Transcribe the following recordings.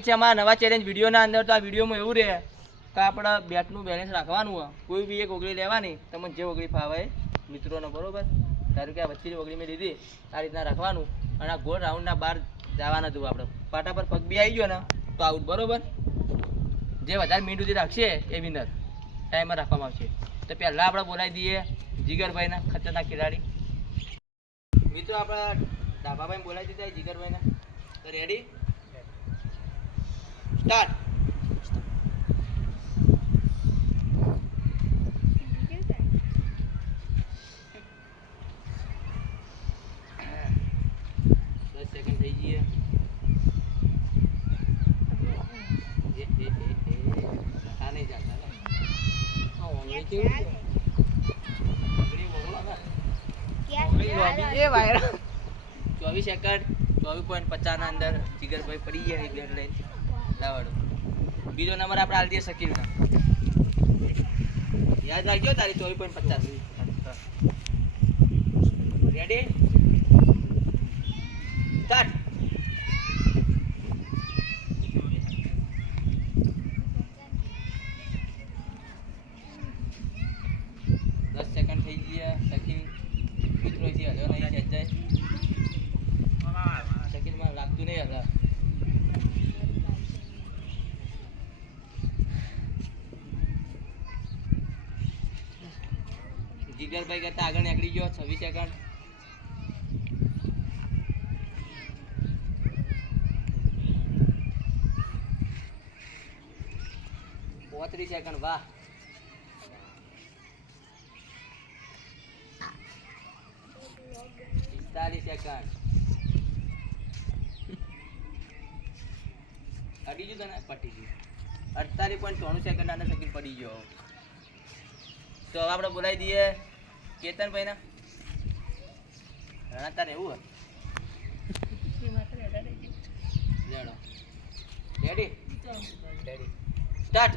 જ છે અમારા નવા ચેલેન્જ વિડીયોના અંદર. તો આ વિડીયોમાં એવું રહે કે આપણે બેટનું બેલેન્સ રાખવાનું હોય. કોઈ બી એક ઓગળી લેવાની, તમને જે ઓગળી ફાવે મિત્રોનો, બરોબર. ધારો કે આ વચ્ચેની ઓગળી મેં લીધી, આ રીતના રાખવાનું અને આ ગોળ રાઉન્ડના બહાર જવાના હતું આપણે. પાટા પર પગ બી આવી ગયો ને તો આઉટ, બરોબર. જે વધારે મિનિટ સુધી રાખશે એ વિનર. ટાઈમર રાખવામાં આવશે. તો પહેલાં આપણે બોલાવી દઈએ જીગરભાઈના, ખતરનાક ખેલાડી મિત્રો. આપણા ડાભાભાઈ બોલાવી દીધા જીગરભાઈના. તો રેડી, સ્ટાર્ટ. સેકન્ડ થઈ ગઈ. નહીં જાતા 24 સેકન્ડ 24.50 ના અંદર જીગરભાઈ પડી ગયા બેટ લઈને. લાવડો બીજો નંબર આપણે આલી દઈએ શકીલનો. યાદ રાખજો તારી 24.50. Ready, start. 10 સેકન્ડ થઈ ગયા. શકીલ મિત્રો છે હલો નહીં જાય. શકીલમાં લાગતું નહીં હતા. જીગરભાઈ કરતા આગળ નીકળી ગયો. 26 સેકન્ડ. સેકન્ડ. વાહ. 45 સેકન્ડ. અડી ગયું તને, પટી ગયું. 48.94 સેકન્ડ આને શકીલ પડી ગયો. તો હવે આપણે બોલાવી દઈએ કેતનભાઈ ના. રણાતા એવું રેડી, રેડી, સ્ટાર્ટ.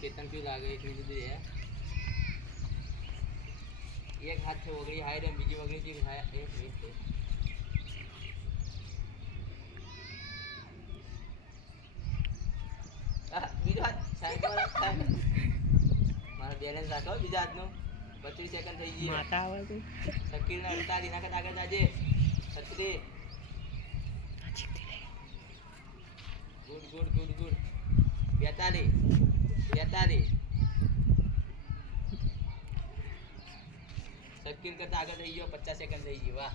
केतन क्यों लागे એટલી બધી હે. એક હાથ છે ઓગળી હાય રે, બીજી ઓગળી થી હાય. એક બીજો હાથ સાઈડ મારા બેલેન્સ રાખો. બીજા હાથનું 25 સેકન્ડ થઈ ગઈ. માતા આવે તો શકીલ ને ઉતારી નાખત આગળ જાજે. 36. Good good good good. 42. Shakeel કરતા આગળ થઈ ગયો. 50 સેકન્ડ થઈ ગઈ. વાહ.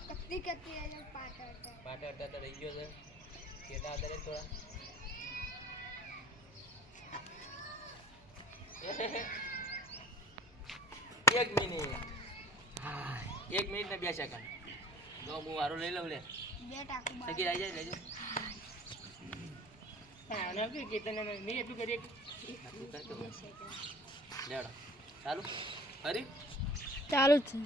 પાટા અડતા રહી ગયો છે. કેતા હતા થોડા. 1 મિનિટ. 1 મિનિટ ને 2 સેકન્ડ. તો હું વારો લઈ લઉં. લે શકીલ આવી જાય. લેજો. ચાલુ હરી ચાલુ છે.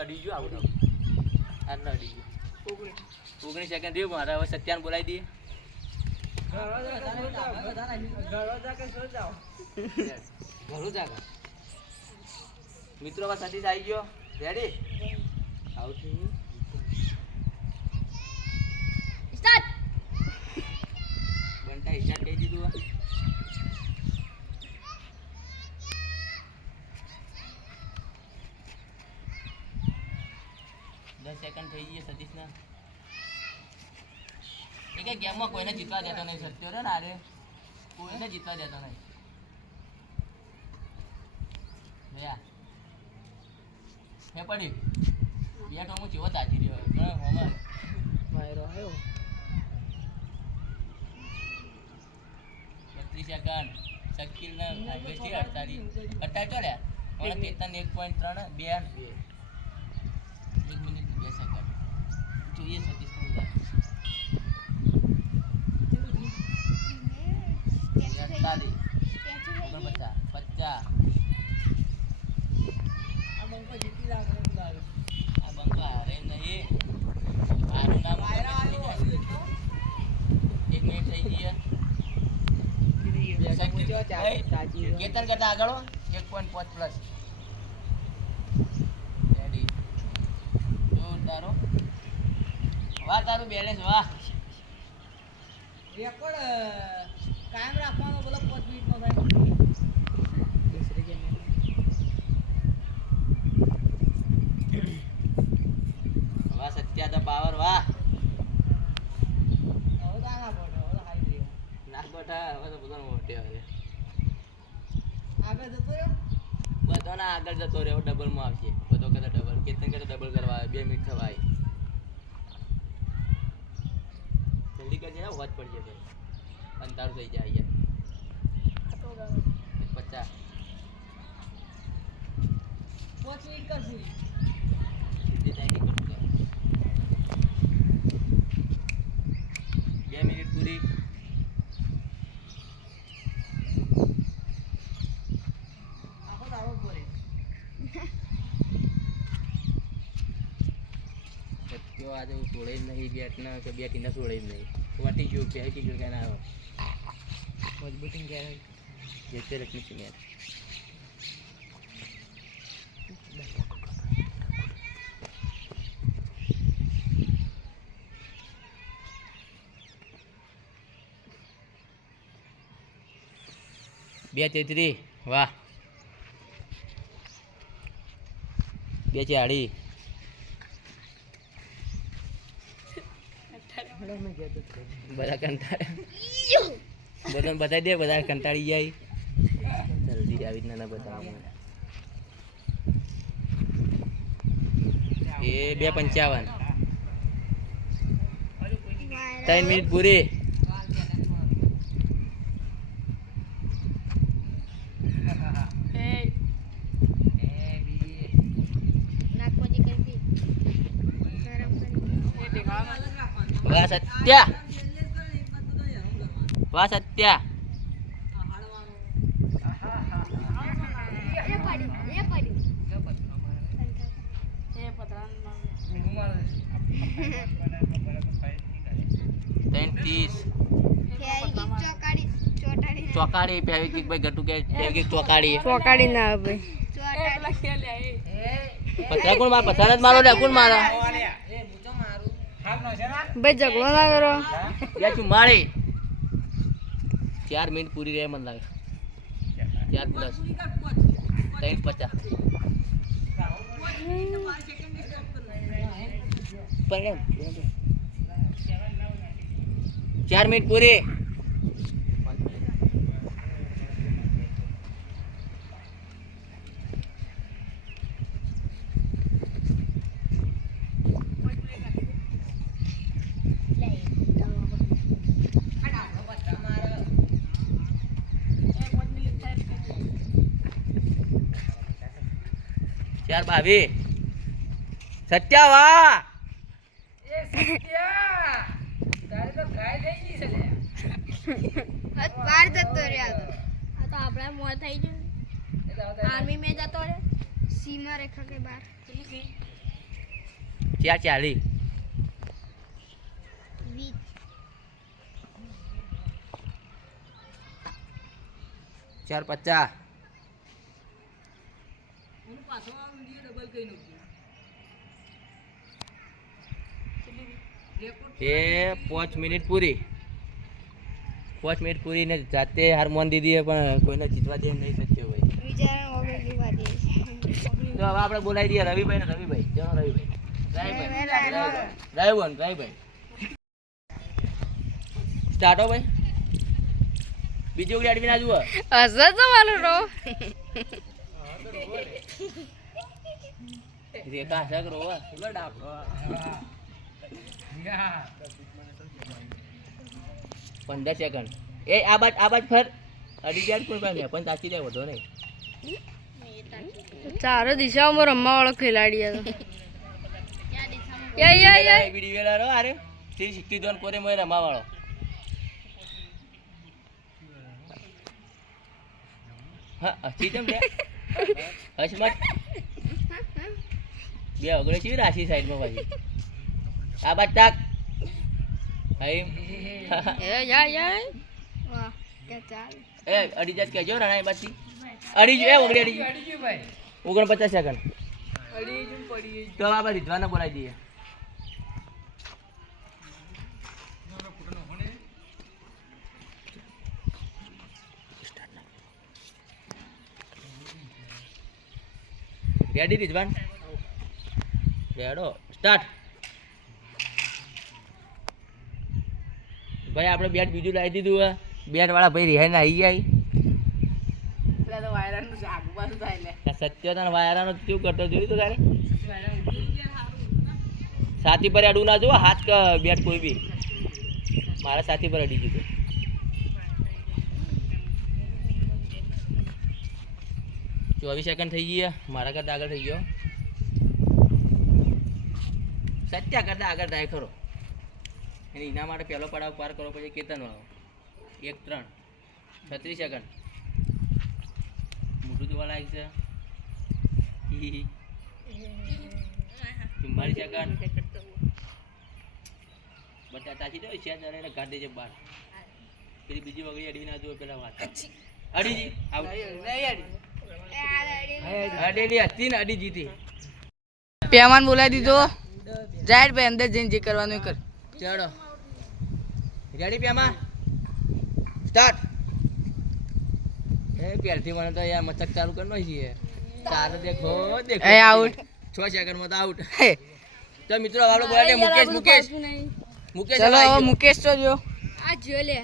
અડી ગયું આવું આટલા અડી ગયું. 19 સેકન્ડ રહ્યું મારા. હવે સત્યાન બોલાવી દઈએ. ઘણું જાગા મિત્રો. સતીશ આવી ગયો. રેડી, આવું થયું. બંટા સ્ટાર્ટ કહી દીધું. 10 સેકન્ડ થઈ ગઈ સતીશના. એ કે ગેમમાં કોઈને જીતવા દેતો નહીં. સત્યો રે ના રે, કોઈને જીતવા દેતો નહીં. હે પડી બે ટોમું ચેવો તાજી રહ્યો. વાયરો આવ્યો. 32 સેકન્ડ. શકીલ ને 48 ચો લે. હવે કેતન 1.3 2 1 મિનિટ 2 સેકન્ડ જોઈએ સતીશ. કેતન કરતા આગળ 1.5 પ્લસ રેડી જોરદાર વાહ તારું બેલેન્સ વાહ રેકોર્ડ કાયમ રાખવાનો બોલો 5 મિનિટનો થાય વાહ સત્યા તો પાવર વાહ હવે તો ના પડે હવે તો હાઈ દે ના બટા હવે તો બધો મોટે આવે આગળ જતો રહ્યો બધો ના આગળ જતો રહ્યો ડબલ માં આવશે બધો કરતા ડબલ કેતન કરતા ડબલ કરવા 2 મિનિટ થવા આવી જલ્દી કરજે ને વોચ પડશે ભાઈ અંધારું થઈ જાય યાર 50 5 મિનિટ કર પૂરી સીધી ટાઈમ કર 2 મિનિટ પૂરી આજે હું છોડે જ નહીં બેટના કે બેટીને છોડે જ નહીં વાટી ગયું પહેરી ગયું કે ના મજબૂતી ક્યારે જેતે રખી છે યાર બે તેત્રી વાહ 240 બધા કંટાળ્યા બધાને બતાવી દે બધા કંટાળી જાય જલ્દી આવી રીતના ના બતાવવાનું એ 255 3 મિનિટ પૂરી વાહ સત્યા વાહ સત્યા ચોકાડી ફેવિકિક ભાઈ ગટુ કે ફેવિકિક ચોકાડી ના ભાઈ પથરા કોણ માર પથરા જ મારો ને કોણ મારા ભાઈ ઝઘડો ના કરો યા તું મારી 4 મિનિટ પૂરી રહે મને લાગે 4 પ્લસ 350 4 મિનિટ પૂરી ચાર ભાભી સત્યા વાહ એ સત્યા તારે તો ગાય થઈ ગઈ છે લે વાર જતો રહ્યા તો આ તો આપણા મોર થઈ ગયું આર્મી મે જતો રે સીમા રેખા કે બહાર ક્યાં ચાલી 450 એ 5 મિનિટ પૂરી 5 મિનિટ પૂરી ને જાતે હારમોન દીધી પણ કોઈને જીતવા દે નહીં શક્યો ભાઈ તો હવે આપણે બોલાવી દઈએ રવિભાઈ ને રવિભાઈ ચલો રવિભાઈ સ્ટાર્ટ હો ભાઈ બીજી ઓગળી આડવી ના જુઓ હશે તો મારું રો રેખા હશે રોવા એટલો ડાપો 15 સેકન્ડ એ આ બાજ ફર અડી જાય કોઈ પાસે પણ તાકી જાય વધો નહીં ચારો દિશાઓમાં રમવા વાળો ખેલાડી હતો યા વિડિયો લારો અરે સિક્કી જોન કોરે મોય રમાવાળો હા હસી તેમ લે હસમત બે ઓગળે છે રાશી સાઈડમાં પાછી આ બાદ તાક હાઈમ એ અડી જાત કહેજો રણાઈ બાથી અડી જો એ ઓગળી અડી 49 સેકન્ડ તો આ બાદ રીધવાને બોલાવી દઈએ રેડી રીધવાન રેડો સ્ટાર્ટ ભાઈ આપણે બેટ બીજું લાવી દીધું હે બેટ વાળા ભાઈ રિહાઈને આવી ગયા સત્યતા વાયરાનો કેવું કરતો જોયું તો તારે સાથી પર અડું ના જો હાથ બેટ કોઈ બી મારા સાથી પર અડી ગયું 24 સેકન્ડ થઈ ગયા મારા કરતા આગળ થઈ ગયો સત્યા કરતા આગળ થાય ખરો અને એના માટે પહેલો પડાવ પાર કરવો પછી કેતન વાળો 1-3 36 સેકન્ડ મોટું જોવા લાયક છે 44 સેકન્ડ બટાટા છે છે જરા કાઢ દેજે બહાર પેલી બીજી વગડી અડી ના જો પેલા વાત અડીજી આઉટ અડી હતી ને અડી જીતી પેમાન બોલાવી દીધો જાહેર ભાઈ અંદર જઈને જે કરવાનું કર ચડો રેડી પેમા સ્ટાર્ટ એ પહેલથી મને તો યાર મચક ચાલુ કરનો છે ચાલો દેખો દેખો એ આઉટ 6 સેકન્ડ માં તો આઉટ તો મિત્રો આપણે બોલાવીએ મુકેશ ચલો હવે મુકેશ તો જો આ જો લે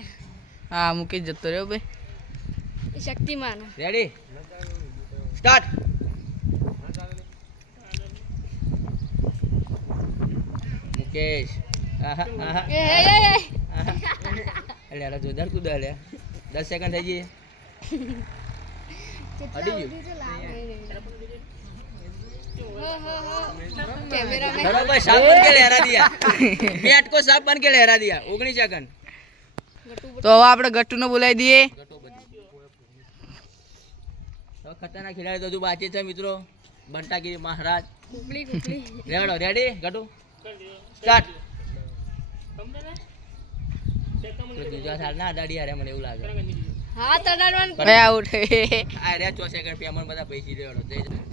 હા મુકેશ જતો રહ્યો ભાઈ શક્તિમાન રેડી સ્ટાર્ટ મુકેશ આહા આહા એ અલે આ જોરદાર કૂદા લે 10 સેકન્ડ થઈ ગઈ અડી ગયું कैमरा में चलो भाई साफ बन के लहरा दिया बैट को साफ बन के लहरा दिया 19 सेकंड તો હવે આપણે ગટ્ટુને બોલાવી દઈએ તો ખતરનાક ખેલાડી તો હજુ બાકી છે મિત્રો બંટાગીરી મહારાજ कुकली कुकली રેડો રેડી ગટુ સ્ટાર્ટ બીજા સાલ ના દાડી હારે મને એવું લાગે हाथ अडाडवान એ આઉટ આ રે 4 સેકન્ડ પેમેન્ટ બધા પૈસી રેડો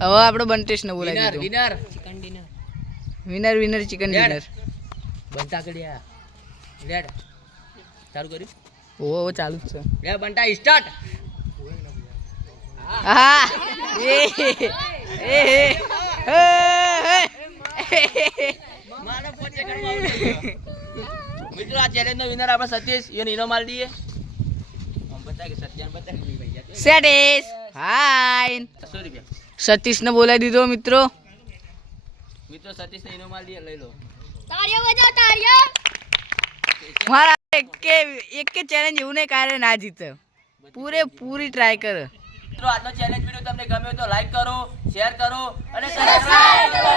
હવે આપણે બંટેશને બોલાવી વિનર દીધું વિનર વિનર ચિકન ડિનર બંટાગીરી રેડ ચાલુ કર્યું ઓ ચાલુ જ છે રે બંટા સ્ટાર્ટ હા એ એ મારા 5 સેકન્ડ માં આઉટ થઈ ગયો મિત્રો આ ચેલેન્જ નો વિનર આપણે સતીશ એને ઇનો માલ દઈએ આમ બતા કે સત્યાન બતા કે ભાઈ સતીશ હાય 100 રૂપિયા સતીશને બોલાવી દીધો મિત્રો મિત્રો સતીશ ને ઇનો માલ દઈએ લઈ લો तालियां बजाओ तालियां મારા એક કે ચેલેન્જ એવું નહીં કારે ના જીતે પૂરી ટ્રાય કરે મિત્રો આજનો ચેલેન્જ વિડિયો તમને ગમ્યો તો લાઈક કરો શેર કરો અને સબસ્ક્રાઇબ કરો